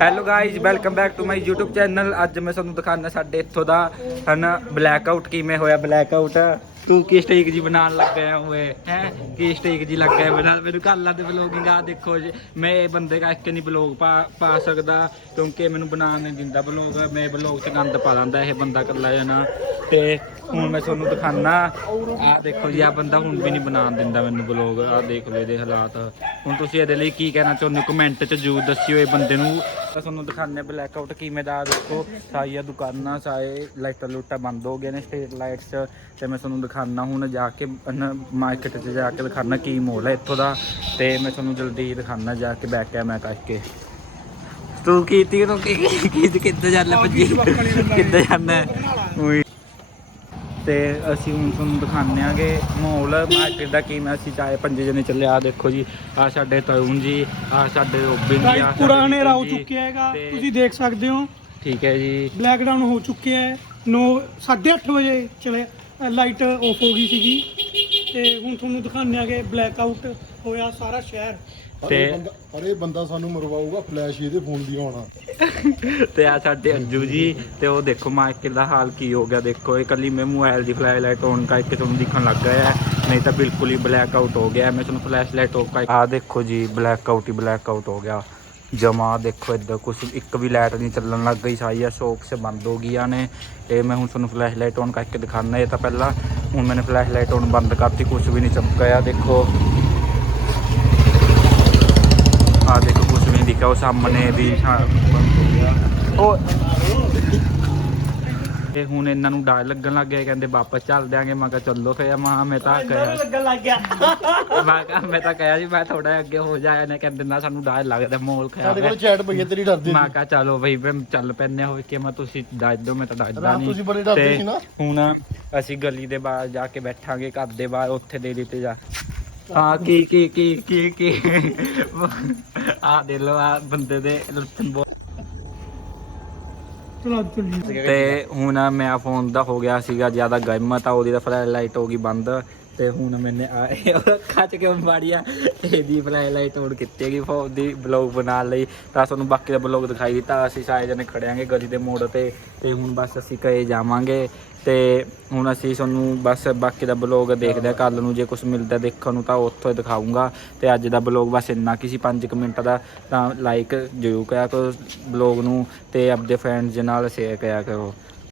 Hello guys welcome back to my YouTube channel ਅੱਜ ਮੈਂ ਤੁਹਾਨੂੰ ਦਿਖਾਉਣਾ ਸਾਡੇ ਇੱਥੋਂ ਦਾ ਹਨ ਬਲੈਕ ਆਊਟ ਕਿਵੇਂ ਹੋਇਆ ਬਲੈਕ ਆਊਟ ਤੂੰ ਕੀ ਸਟੇਕ ਜੀ ਬਣਾਉਣ ਲੱਗਾ ਹੋਏ ਹੈ? ਕੀ ਸਟੇਕ ਜੀ ਲੱਗਾ ਬਣਾ? ਮੈਨੂੰ ਕੱਲਾਂ ਦੇ ਵਲੋਗਿੰਗ ਆ, ਦੇਖੋ ਜੀ। ਮੈਂ ਇਹ ਬੰਦੇ ਕਰਕੇ ਨਹੀਂ ਬਲੌਗ ਪਾ ਪਾ ਸਕਦਾ ਕਿਉਂਕਿ ਮੈਨੂੰ ਬਣਾਉਣ ਨਹੀਂ ਦਿੰਦਾ ਬਲੌਗ ਮੈਂ ਬਲੌਗ ਚ ਗੰਦ ਪਾ ਦਿੰਦਾ ਇਹ ਬੰਦਾ ਕੱਲਾ ਜਣਾ ਤੇ ਹੁਣ ਮੈਂ ਤੁਹਾਨੂੰ ਦਿਖਾਣਾ ਆ ਦੇਖੋ ਜੀ, ਆ ਬੰਦਾ ਹੁਣ ਵੀ ਨਹੀਂ ਬਣਾਉਣ ਦਿੰਦਾ ਮੈਨੂੰ ਬਲੌਗ ਆ ਦੇਖ ਲਓ ਇਹਦੇ ਹਾਲਾਤ। ਹੁਣ ਤੁਸੀਂ ਇਹਦੇ ਲਈ ਕੀ ਕਹਿਣਾ ਚਾਹੁੰਦੇ ਕਮੈਂਟ 'ਚ ਜ਼ਰੂਰ ਦੱਸਿਓ ਇਹ ਬੰਦੇ ਨੂੰ। ਤਾਂ ਤੁਹਾਨੂੰ ਦਿਖਾਣੇ ਬਲੈਕ ਆਊਟ ਕਿਵੇਂ ਦਾ ਦੇਖੋ। ਸਾਰੀਆਂ ਦੁਕਾਨਾਂ ਸਾਰੇ ਲਾਈਟਾਂ ਲੂਟਾਂ ਬੰਦ ਹੋ ਗਏ ਨੇ ਸਟਰੀਟ ਲਾਈਟਸ ਤੇ ਮੈਂ ਤੁਹਾਨੂੰ ਦਿਖਾਣਾ ਹੁਣ ਜਾ ਕੇ ਮਾਰਕੀਟ 'ਚ ਜਾ ਕੇ ਦਿਖਾਣਾ ਕੀ ਮੋਲ ਹੈ ਇੱਥੋਂ ਦਾ। ਤੇ ਮੈਂ ਤੁਹਾਨੂੰ ਜਲਦੀ ਦਿਖਾਣਾ ਜਾ ਕੇ ਬੈਕ ਕੈਮਰਾ ਕਰਕੇ ਤੂੰ ਕੀਤੀ ਤੂੰ ਕੀ ਕੀ ਕਿੱਦਾਂ ਜਾਣਾ ਭੱਜੀ? ਕਿੱਦਾਂ ਜਾਣਾ ਉਹੀ। ਤੇ ਅਸੀਂ ਹੁਣ ਤੁਹਾਨੂੰ ਦਿਖਾਉਂਦੇ ਆਂਗੇ ਮਾਹੌਲ ਮਾਰਕੀਟ ਦਾ ਕਿਵੇਂ ਅਸੀਂ ਚਾਹੇ ਪੰਜੇ ਜਣੇ ਚੱਲੇ ਆ ਦੇਖੋ ਜੀ ਆ ਸਾਡੇ ਤਰੁਣ ਜੀ ਆ ਸਾਡੇ ਰੋਬਿਨ ਜੀ ਆਹ ਪੂਰਾ ਹਨੇਰਾ ਹੋ। ਚੁੱਕਿਆ ਹੈਗਾ ਤੁਸੀਂ ਦੇਖ ਸਕਦੇ ਹੋ। ਠੀਕ ਹੈ ਜੀ। ਬਲੈਕ ਡਾਊਨ ਹੋ ਚੁੱਕਿਆ ਹੈ। 9 8:30 ਵਜੇ ਚਲੇ। ਲਾਈਟ ਆਫ ਹੋ ਗਈ ਸੀਗੀ ਤੇ ਹੁਣ ਤੁਹਾਨੂੰ ਦਿਖਾਉਂਦੇ ਆਗੇ ਬਲੈਕ ਆਊਟ ਹੋਇਆ ਸਾਰਾ ਸ਼ਹਿਰ। ਤੇ- ਤੇ ਪਰ ਇਹ ਬੰਦਾ ਸਾਨੂੰ ਮਰਵਾਊਗਾ ਫਲੈਸ਼ ਇਹਦੇ ਫੋਨ ਦੀ ਆਉਣਾ ਤੇ ਆ ਸਾਡੇ ਅੰਜੂ ਜੀ ਤੇ ਉਹ ਦੇਖੋ ਮਾਰਕੀਟ ਦਾ ਹਾਲ ਕੀ ਹੋ ਗਿਆ ਦੇਖੋ। ਇਹ ਕੱਲੀ ਮੈਂ ਮੋਬਾਈਲ ਦੀ ਫਲੈਸ਼ ਲਾਈਟ ਔਨ ਕਰਕੇ ਤੁਹਾਨੂੰ ਦਿਖਣ ਲੱਗ ਗਿਆ ਹੈ। ਨਹੀਂ ਤਾਂ ਬਿਲਕੁਲ ਹੀ ਬਲੈਕ ਆਊਟ ਹੋ ਗਿਆ। ਮੈਂ ਤੁਹਾਨੂੰ ਫਲੈਸ਼ ਲਾਈਟ ਆਫ ਕਰਕੇ ਆ ਦੇਖੋ ਜੀ ਬਲੈਕ ਆਊਟ ਹੀ ਬਲੈਕ ਆਊਟ ਹੋ ਗਿਆ। ਜਮਾ ਦੇਖੋ ਇੱਧਰ ਕੁਝ ਇੱਕ ਵੀ ਲਾਈਟ ਨਹੀਂ ਚੱਲਣ ਲੱਗ ਗਈ, ਸਾਰੀਆਂ ਸ਼ੋਪਸ ਬੰਦ ਹੋ ਗਈਆਂ ਨੇ। ਇਹ ਮੈਂ ਹੁਣ ਤੁਹਾਨੂੰ ਫਲੈਸ਼ ਲਾਈਟ ਔਨ ਕਰਕੇ ਦਿਖਾਣਾ ਇਹ ਤਾਂ ਪਹਿਲਾਂ ਹੁਣ ਮੈਨੇ ਫਲੈਸ਼ ਲਾਈਟ ਔਨ ਬੰਦ ਕਰਤੀ ਕੁਝ ਵੀ ਨਹੀਂ ਚਮਕਿਆ, ਦੇਖੋ। ਆ ਦੇਖੋ ਕੁਝ ਵੀ ਨਹੀਂ ਦਿਖਿਆ, ਉਹ ਸਾਹਮਣੇ ਵੀ ਉਹ ਤੇ ਹੁਣ ਇਹਨਾਂ ਨੂੰ ਡਰ ਲੱਗਣ ਲੱਗ ਗਿਆ ਕਹਿੰਦੇ ਵਾਪਸ ਚੱਲ ਦਿਆਂਗੇ। ਮੈਂ ਕਿਹਾ ਚੱਲੋ ਫੇਰ ਮਾਂ ਮੈਂ ਤਾਂ ਕਹਿਆ ਲੱਗਣ ਲੱਗ ਗਿਆ। ਮੈਂ ਕਿਹਾ ਮੈਂ ਤਾਂ ਕਹਿਆ ਜੀ ਮੈਂ ਥੋੜਾ ਅੱਗੇ ਹੋ ਜਾਇਆ ਨੇ ਕਹਿੰਦੇ ਨਾ ਸਾਨੂੰ ਡਰ ਲੱਗਦਾ ਮੋਲ ਸਾਡੇ ਹੈ। ਕੋਲ ਚੈਟ ਪਈ ਹੈ ਤੇਰੀ ਡਰਦੀ ਮੈਂ ਕਿਹਾ ਚਲੋ ਬਈ ਮੈਂ ਚੱਲ ਪੈਨੇ ਹੋਏ ਕਿ ਮੈਂ ਤੁਸੀਂ ਦੱਸ ਦਿਓ ਮੈਂ ਤਾਂ ਦੱਸਦਾ ਰਾਤ ਨਹੀਂ। ਤੁਸੀਂ ਬੜੇ ਡਰਦੇ ਸੀ ਨਾ। ਹੁਣ ਅਸੀਂ ਗਲੀ ਦੇ ਬਾਹਰ ਜਾ ਕੇ ਬੈਠਾਂਗੇ ਘਰ ਦੇ ਬਾਹਰ ਉੱਥੇ ਦੇ ਦਿੱਤੇ ਜਾ। ਹਾਂ ਕੀ ਕੀ ਕੀ ਕੀ ਕੀ? ਆ ਦੇ ਲੋ ਆ ਬੰਦੇ ਦੇ ਲੱਛਣ ਬਹੁਤ ਚਲੋ ਚੱਲੀਏ ਤੇ ਹੁਣ ਮੇਰਾ ਫੋਨ ਦਾ ਹੋ ਗਿਆ ਸੀਗਾ, ਜ਼ਿਆਦਾ ਗਰਮ ਤਾਂ ਉਹਦੀ ਤਾਂ ਫਲੈਸ਼ ਲਾਈਟ ਹੋ ਗਈ ਬੰਦ। ਤੇ ਹੁਣ ਮੈਨੇ ਆ ਇਹ ਅੱਖਾਂ ਚ ਇਹਦੀ ਫਲੈਸ਼ ਲਾਈਟ ਔਨ ਕੀਤੀ ਹੈਗੀ ਫੋਨ ਦੀ ਬਲੌਗ ਬਣਾਉਣ ਲਈ। ਤਾਂ ਤੁਹਾਨੂੰ ਬਾਕੀ ਦਾ ਬਲੌਗ ਦਿਖਾਈ ਦਿੱਤਾ। ਅਸੀਂ ਸਾਰੇ ਜਣੇ ਖੜਿਆਂਗੇ ਗਲੀ ਦੇ ਮੋੜ ਤੇ। ਤੇ ਹੁਣ ਬਸ ਅਸੀਂ ਕਹੇ ਜਾਵਾਂਗੇ। ਤੇ ਹੁਣ ਅਸੀਂ ਤੁਹਾਨੂੰ ਬਸ ਬਾਕੀ ਦਾ ਬਲੌਗ ਦੇਖਦੇ ਆ ਕੱਲ ਨੂੰ ਜੇ ਕੁਝ ਮਿਲਦਾ ਦੇਖਣ ਨੂੰ ਤਾਂ ਉੱਥੋਂ ਹੀ ਦਿਖਾਊਂਗਾ। ਤੇ ਅੱਜ ਦਾ ਬਲੌਗ ਬਸ ਇੰਨਾ ਕੀ ਸੀ 5 ਮਿੰਟ ਦਾ। ਤਾਂ ਲਾਈਕ ਜ਼ਰੂਰ ਕਰਿਆ ਕਰੋ ਬਲੌਗ ਨੂੰ। ਤੇ ਆਪਣੇ ਫਰੈਂਡਸ ਦੇ ਨਾਲ ਸ਼ੇਅਰ ਕਰਿਆ ਕਰੋ।